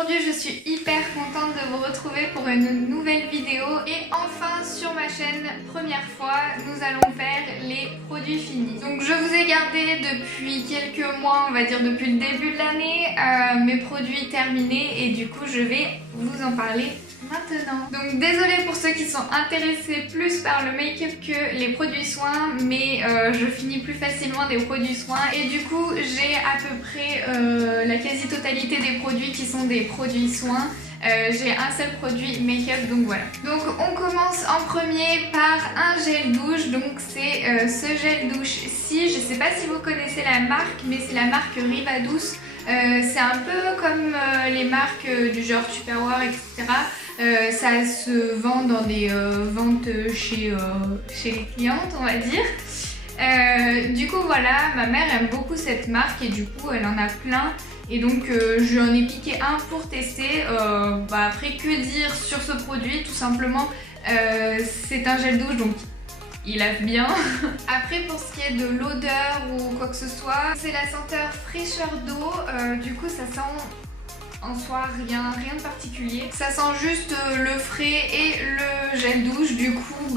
aujourd'hui je suis hyper contente de vous retrouver pour une nouvelle vidéo et enfin sur ma chaîne, première fois, nous allons faire les produits finis. Donc je vous ai gardé depuis quelques mois, on va dire depuis le début de l'année, mes produits terminés et du coup je vais vous en parler maintenant. Donc désolée pour ceux qui sont intéressés plus par le make-up que les produits soins, mais je finis plus facilement des produits soins et du coup j'ai à peu près la quasi-totalité des produits qui sont des produits soins. J'ai un seul produit make-up, donc voilà. Donc on commence en premier par un gel douche. Donc c'est ce gel douche-ci. Je sais pas si vous connaissez la marque, mais c'est la marque Riva Douce. C'est un peu comme les marques du genre Tupperware, etc. Ça se vend dans des ventes chez les clientes, on va dire. Du coup voilà, ma mère aime beaucoup cette marque et du coup elle en a plein. Et donc je lui en ai piqué un pour tester. Après, que dire sur ce produit? Tout simplement, c'est un gel douche, donc il lave bien. Après, pour ce qui est de l'odeur ou quoi que ce soit, c'est la senteur fraîcheur d'eau. Du coup, ça sent en soi rien de particulier. Ça sent juste le frais et le gel douche. Du coup,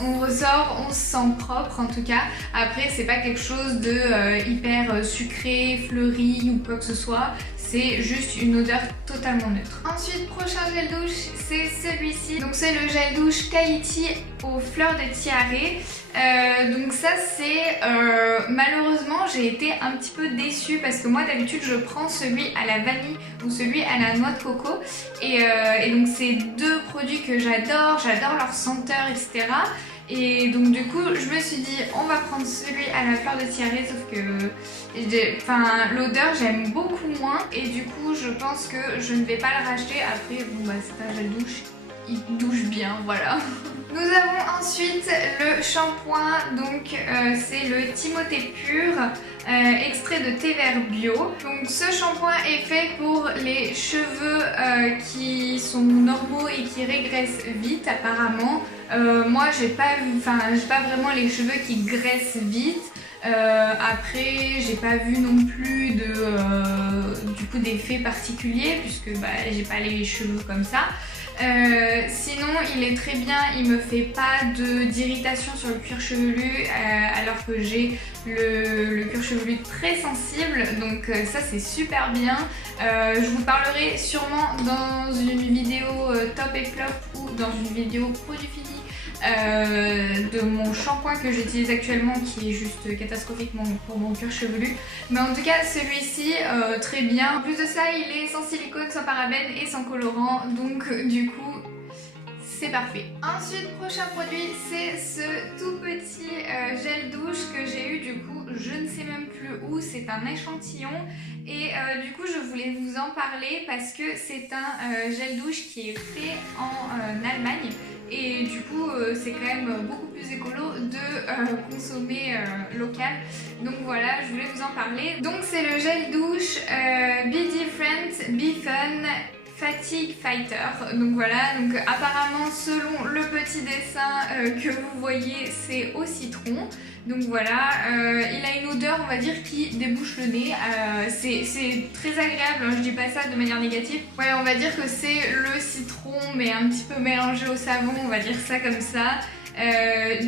on ressort, on se sent propre en tout cas. Après, c'est pas quelque chose de hyper sucré, fleuri ou quoi que ce soit. C'est juste une odeur totalement neutre. Ensuite, prochain gel douche, c'est celui-ci. Donc c'est le gel douche Tahiti aux fleurs de tiare. Donc ça c'est malheureusement j'ai été un petit peu déçue parce que moi d'habitude je prends celui à la vanille ou celui à la noix de coco et donc c'est deux produits que j'adore leur senteur, etc. Et donc du coup je me suis dit on va prendre celui à la fleur de tiare, sauf que l'odeur j'aime beaucoup moins et du coup je pense que je ne vais pas le racheter. Après c'est un gel douche, il douche bien, voilà. Nous avons ensuite le shampoing, donc c'est le Timothée Pur, extrait de thé vert bio. Donc ce shampoing est fait pour les cheveux qui sont normaux et qui régressent vite apparemment. Moi j'ai pas vraiment les cheveux qui graissent vite. Après j'ai pas vu non plus d'effet particulier puisque j'ai pas les cheveux comme ça. Sinon il est très bien, il me fait pas d'irritation sur le cuir chevelu alors que j'ai le cuir chevelu très sensible, donc ça c'est super bien. Je vous parlerai sûrement dans une vidéo top et flop ou dans une vidéo produit fini de mon shampoing que j'utilise actuellement qui est juste catastrophique pour mon cuir chevelu, mais en tout cas celui-ci très bien. En plus de ça il est sans silicone, sans parabènes et sans colorant, donc du coup c'est parfait. Ensuite, prochain produit, c'est ce tout petit gel douche que j'ai eu, du coup je ne sais même plus où, c'est un échantillon et du coup je voulais vous en parler parce que c'est un gel douche qui est fait en Allemagne et du coup c'est quand même beaucoup plus écolo de consommer local, donc voilà, je voulais vous en parler. Donc c'est le gel douche Be Different, Be Fun Fatigue Fighter. Donc voilà, donc apparemment selon le petit dessin que vous voyez c'est au citron. Donc voilà, il a une odeur on va dire qui débouche le nez, c'est très agréable, hein, je dis pas ça de manière négative. Ouais, on va dire que c'est le citron mais un petit peu mélangé au savon, on va dire ça comme ça.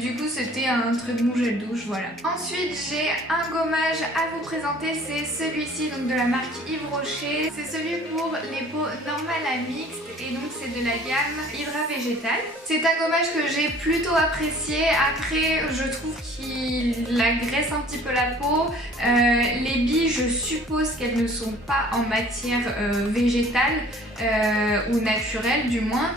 Du coup c'était un très bon gel douche, voilà. Ensuite j'ai un gommage à vous présenter, c'est celui-ci, donc de la marque Yves Rocher. C'est celui pour les peaux normales à mixtes et donc c'est de la gamme Hydra Végétal. C'est un gommage que j'ai plutôt apprécié. Après je trouve qu'il agresse un petit peu la peau. Les billes, je suppose qu'elles ne sont pas en matière végétale ou naturelle du moins.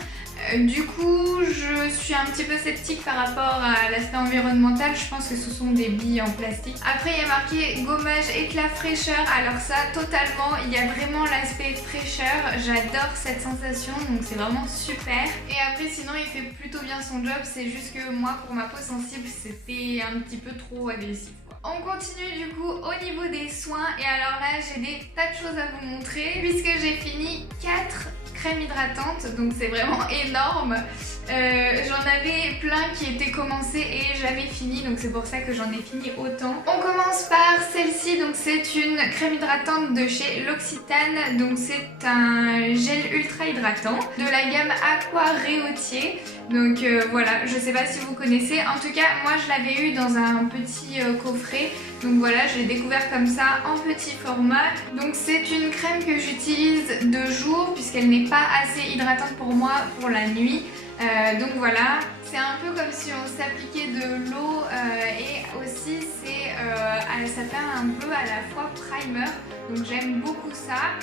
Du coup, je suis un petit peu sceptique par rapport à l'aspect environnemental. Je pense que ce sont des billes en plastique. Après, il y a marqué gommage éclat fraîcheur. Alors ça, totalement, il y a vraiment l'aspect fraîcheur. J'adore cette sensation, donc c'est vraiment super. Et après, sinon, il fait plutôt bien son job. C'est juste que moi, pour ma peau sensible, c'était un petit peu trop agressif, quoi. On continue du coup au niveau des soins. Et alors là, j'ai des tas de choses à vous montrer puisque j'ai fini 4 crème hydratante, donc c'est vraiment énorme. J'en avais plein qui étaient commencés et j'avais fini, donc c'est pour ça que j'en ai fini autant. On commence par celle-ci, donc c'est une crème hydratante de chez L'Occitane, donc c'est un gel ultra hydratant de la gamme Aqua Réautier. Donc voilà, je sais pas si vous connaissez, en tout cas moi je l'avais eu dans un petit coffret, donc voilà, je l'ai découvert comme ça en petit format. Donc c'est une crème que j'utilise de jour puisqu'elle n'est pas assez hydratante pour moi pour la nuit. Donc voilà, c'est un peu comme si on s'appliquait de l'eau et aussi ça fait un peu à la fois primer, donc j'aime beaucoup ça.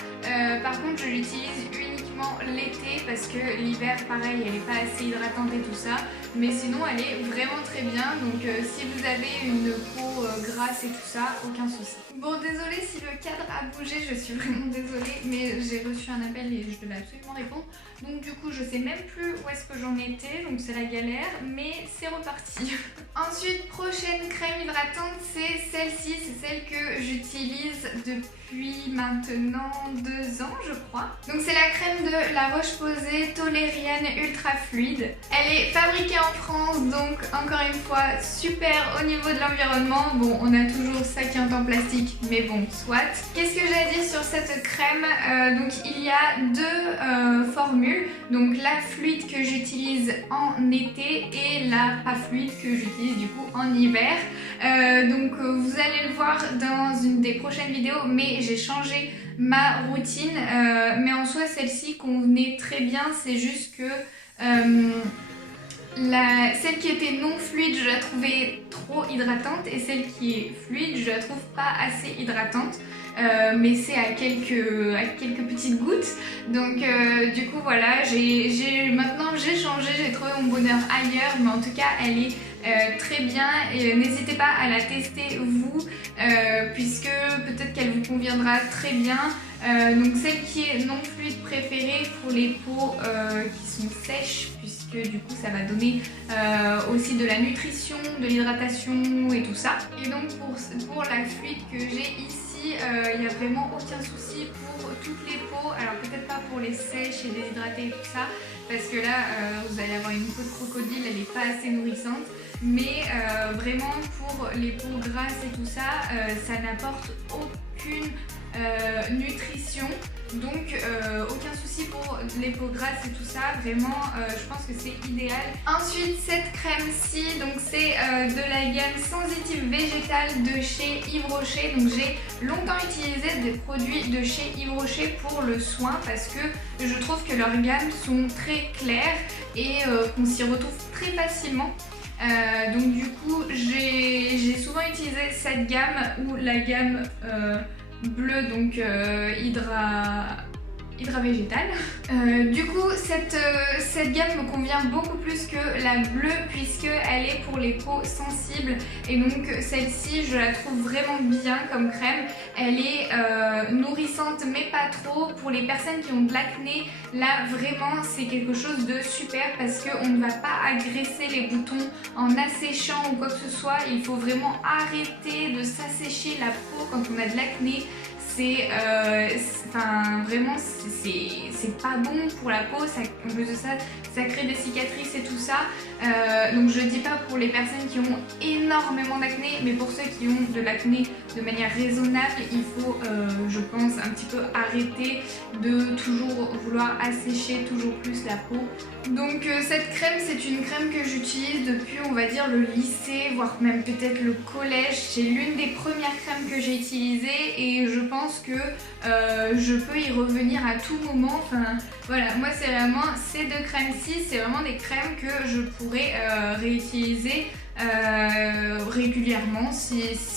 Par contre je l'utilise uniquement l'été parce que l'hiver pareil elle n'est pas assez hydratante et tout ça, mais sinon elle est vraiment très bien, donc si vous avez une peau grasse et tout ça, aucun souci. Bon, désolée si le cadre a bougé, je suis vraiment désolée, mais j'ai reçu un appel et je devais absolument répondre, donc du coup je sais même plus où est-ce que j'en étais, donc c'est la galère, mais c'est reparti. Ensuite, prochaine crème hydratante, c'est celle-ci, c'est celle que j'utilise depuis maintenant 2 ans je crois. Donc c'est la crème de La Roche-Posay Tolériane Ultra Fluide. Elle est fabriquée en France, donc encore une fois super au niveau de l'environnement. Bon, on a toujours ça qui est en plastique, mais bon, soit. Qu'est-ce que j'ai à dire sur cette crème? Donc il y a deux formules, donc la fluide que j'utilise en été et la pas fluide que j'utilise du coup en hiver. Donc vous allez le voir dans une des prochaines vidéos, mais j'ai changé ma routine, mais en soi celle-ci convenait très bien, c'est juste que celle qui était non fluide je la trouvais trop hydratante et celle qui est fluide je la trouve pas assez hydratante. Mais c'est à quelques petites gouttes, donc du coup voilà, maintenant j'ai changé, j'ai trouvé mon bonheur ailleurs, mais en tout cas elle est très bien et n'hésitez pas à la tester vous, puisque peut-être qu'elle vous conviendra très bien. Donc celle qui est non fluide préférée pour les peaux qui sont sèches, puisque du coup ça va donner aussi de la nutrition, de l'hydratation et tout ça. Et donc pour la fluide que j'ai ici, il n'y a vraiment aucun souci pour toutes les peaux. Alors peut-être pas pour les sèches et déshydratées et tout ça, parce que là vous allez avoir une peau de crocodile, elle n'est pas assez nourrissante. Mais vraiment pour les peaux grasses et tout ça, ça n'apporte aucune nutrition, donc aucun souci pour les peaux grasses et tout ça, vraiment je pense que c'est idéal. Ensuite cette crème-ci, donc c'est de la gamme sensitive végétale de chez Yves Rocher. Donc j'ai longtemps utilisé des produits de chez Yves Rocher pour le soin parce que je trouve que leurs gammes sont très claires et qu'on s'y retrouve très facilement. Donc du coup j'ai souvent utilisé cette gamme ou la gamme bleue, donc hydra végétale. Du coup cette gamme me convient beaucoup plus que la bleue puisqu'elle est pour les peaux sensibles, et donc celle-ci je la trouve vraiment bien comme crème. Elle est nourrissante mais pas trop. Pour les personnes qui ont de l'acné, là vraiment c'est quelque chose de super parce qu'on ne va pas agresser les boutons en asséchant ou quoi que ce soit. Il faut vraiment arrêter de s'assécher la peau quand on a de l'acné. Vraiment c'est pas bon pour la peau, en plus de ça ça crée des cicatrices et tout ça. Donc je dis pas pour les personnes qui ont énormément d'acné, mais pour ceux qui ont de l'acné de manière raisonnable, il faut je pense un petit peu arrêter de toujours vouloir assécher toujours plus la peau. Donc cette crème, c'est une crème que j'utilise depuis on va dire le lycée, voire même peut-être le collège. C'est l'une des premières crèmes que j'ai utilisées et je pense que je peux y revenir à tout moment. Enfin voilà, moi c'est vraiment ces deux crèmes-ci, c'est vraiment des crèmes que je pourrais réutiliser régulièrement.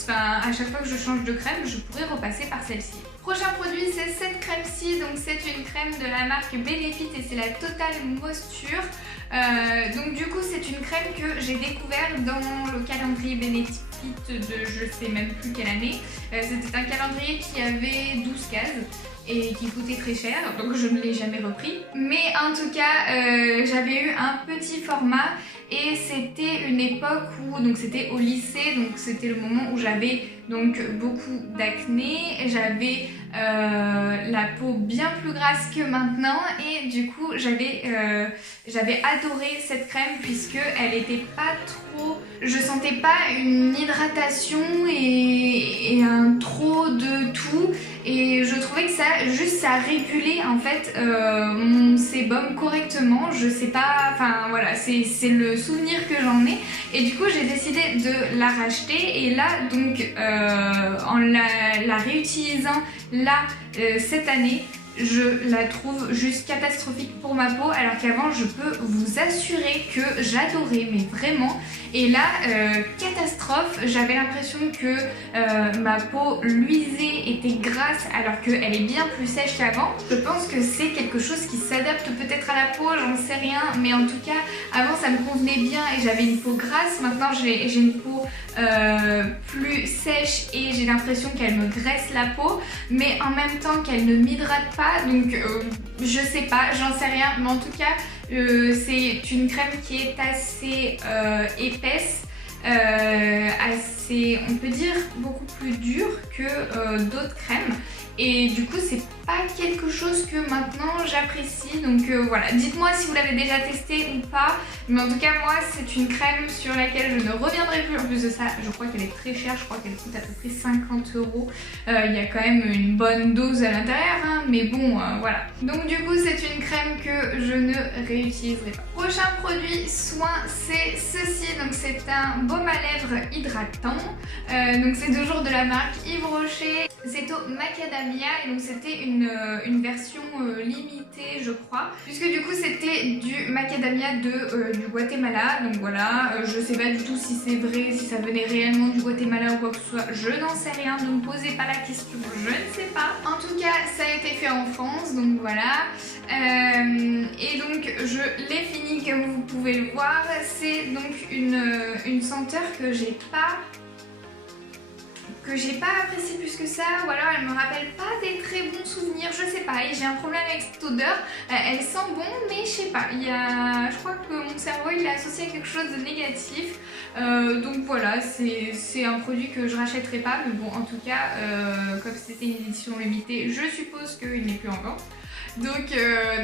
À chaque fois que je change de crème, je pourrais repasser par celle-ci. Prochain produit, c'est cette crème-ci, donc c'est une crème de la marque Benefit et c'est la Total Moisture. Donc du coup c'est une crème que j'ai découvert dans le calendrier Benefit de je sais même plus quelle année. C'était un calendrier qui avait 12 cases et qui coûtait très cher, donc je ne l'ai jamais repris. Mais en tout cas j'avais eu un petit format et c'était une époque où, donc c'était au lycée, donc c'était le moment où j'avais donc beaucoup d'acné, j'avais la peau bien plus grasse que maintenant et du coup j'avais adoré cette crème puisque elle était pas trop, je sentais pas une hydratation et un trop de tout et je trouvais que ça régulait en fait mon sébum correctement, je sais pas, enfin voilà, c'est le souvenir que j'en ai et du coup j'ai décidé de la racheter et là donc en la réutilisant là cette année, je la trouve juste catastrophique pour ma peau alors qu'avant je peux vous assurer que j'adorais mais vraiment et là catastrophe, j'avais l'impression que ma peau luisait, était grasse alors qu'elle est bien plus sèche qu'avant. Je pense que c'est quelque chose qui s'adapte peut-être à la peau, j'en sais rien mais en tout cas avant ça me convenait bien et j'avais une peau grasse, maintenant j'ai une peau plus sèche et j'ai l'impression qu'elle me graisse la peau mais en même temps qu'elle ne m'hydrate pas donc je sais pas, j'en sais rien mais en tout cas c'est une crème qui est assez épaisse, assez, on peut dire, beaucoup plus dure que d'autres crèmes et du coup c'est pas quelque chose que maintenant j'apprécie donc voilà, dites-moi si vous l'avez déjà testé ou pas mais en tout cas moi c'est une crème sur laquelle je ne reviendrai plus. En plus de ça je crois qu'elle est très chère, je crois qu'elle coûte à peu près 50 €. Il y a quand même une bonne dose à l'intérieur hein, mais bon voilà, donc du coup c'est une crème que je ne réutiliserai pas. Prochain produit soin c'est ceci, donc c'est un baume à lèvres hydratant, donc c'est toujours de la marque Yves Rocher, c'est au macadamia et donc c'était une version limitée je crois puisque du coup c'était du macadamia du Guatemala donc voilà, je sais pas du tout si c'est vrai, si ça venait réellement du Guatemala ou quoi que ce soit, je n'en sais rien, ne me posez pas la question, je ne sais pas. En tout cas ça a été fait en France donc voilà et donc je l'ai fini comme vous pouvez le voir, c'est donc une senteur que j'ai pas apprécié plus que ça ou alors elle me rappelle pas des très bons souvenirs, je sais pas, et j'ai un problème avec cette odeur, elle sent bon mais je sais pas, je crois que mon cerveau il l'a associé à quelque chose de négatif donc voilà, c'est un produit que je rachèterai pas mais bon en tout cas comme c'était une édition limitée je suppose qu'il n'est plus en vente. Donc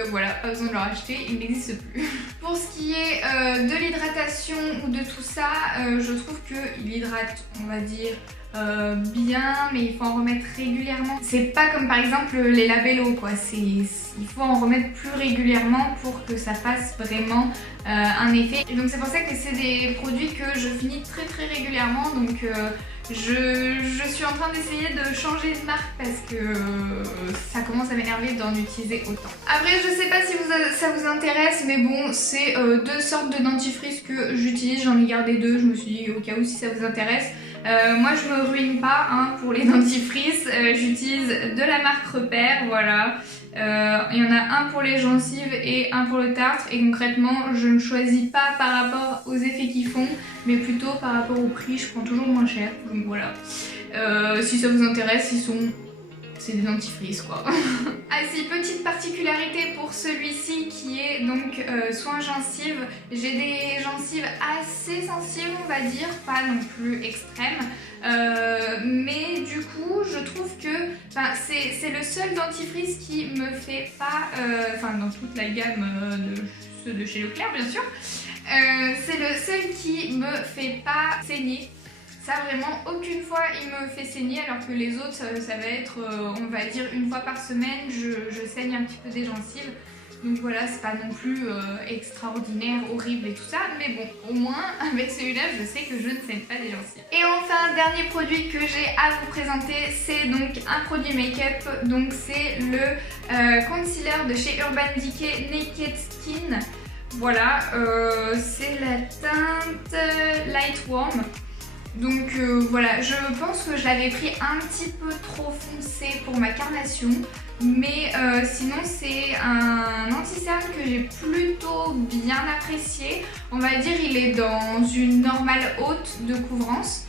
voilà, pas besoin de le racheter, il n'existe plus. Pour ce qui est de l'hydratation ou de tout ça, je trouve qu'il hydrate, on va dire, bien, mais il faut en remettre régulièrement. C'est pas comme par exemple les labellos quoi, il faut en remettre plus régulièrement pour que ça fasse vraiment un effet. Et donc c'est pour ça que c'est des produits que je finis très régulièrement, donc je suis en train d'essayer de changer de marque parce que ça commence à m'énerver d'en utiliser autant. Après je sais pas si ça vous intéresse mais bon c'est deux sortes de dentifrice que j'utilise, j'en ai gardé deux, je me suis dit au cas où si ça vous intéresse. Moi je me ruine pas hein, pour les dentifrices, j'utilise de la marque Repère, voilà. Il y en a un pour les gencives et un pour le tartre et concrètement je ne choisis pas par rapport aux effets qu'ils font mais plutôt par rapport au prix, je prends toujours moins cher donc voilà. Si ça vous intéresse, c'est des dentifrices quoi. Ah si, petite particularité pour celui-ci qui est donc soin gencives. J'ai des gencives assez sensibles on va dire, pas non plus extrêmes. Mais du coup je trouve que c'est le seul dentifrice qui me fait pas, dans toute la gamme de ceux de chez Leclerc bien sûr, c'est le seul qui me fait pas saigner. Ça vraiment aucune fois il me fait saigner alors que les autres ça va être on va dire une fois par semaine je saigne un petit peu des gencives. Donc voilà, c'est pas non plus extraordinaire, horrible et tout ça, mais bon, au moins avec celui-là je sais que je ne saigne pas des gencives. Et enfin, dernier produit que j'ai à vous présenter, c'est donc un produit make-up, donc c'est le concealer de chez Urban Decay Naked Skin. Voilà, c'est la teinte Light Warm. Donc voilà, je pense que je l'avais pris un petit peu trop foncé pour ma carnation, mais sinon c'est un anti-cerne que j'ai plutôt bien apprécié. On va dire il est dans une normale haute de couvrance.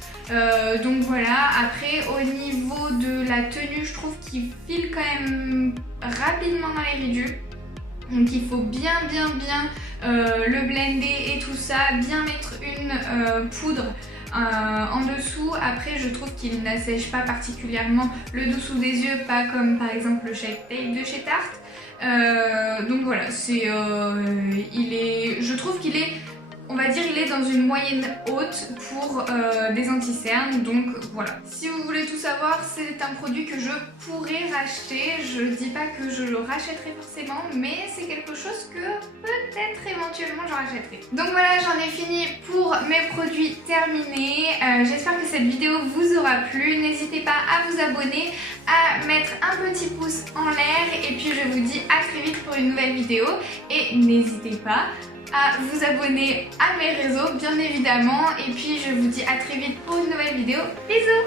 Donc voilà, après au niveau de la tenue, je trouve qu'il file quand même rapidement dans les ridules. Donc il faut bien le blender et tout ça, bien mettre une poudre en dessous. Après je trouve qu'il n'assèche pas particulièrement le dessous des yeux, pas comme par exemple le Shape Tape de chez Tarte. Donc voilà, je trouve qu'il est, on va dire, il est dans une moyenne haute pour des anti-cernes, donc voilà. Si vous voulez tout savoir, c'est un produit que je pourrais racheter. Je dis pas que je le rachèterai forcément, mais c'est quelque chose que peut-être éventuellement je rachèterai. Donc voilà, j'en ai fini pour mes produits terminés. J'espère que cette vidéo vous aura plu. N'hésitez pas à vous abonner, à mettre un petit pouce en l'air, et puis je vous dis à très vite pour une nouvelle vidéo. Et n'hésitez pas à vous abonner à mes réseaux bien évidemment, et puis je vous dis à très vite pour une nouvelle vidéo. Bisous!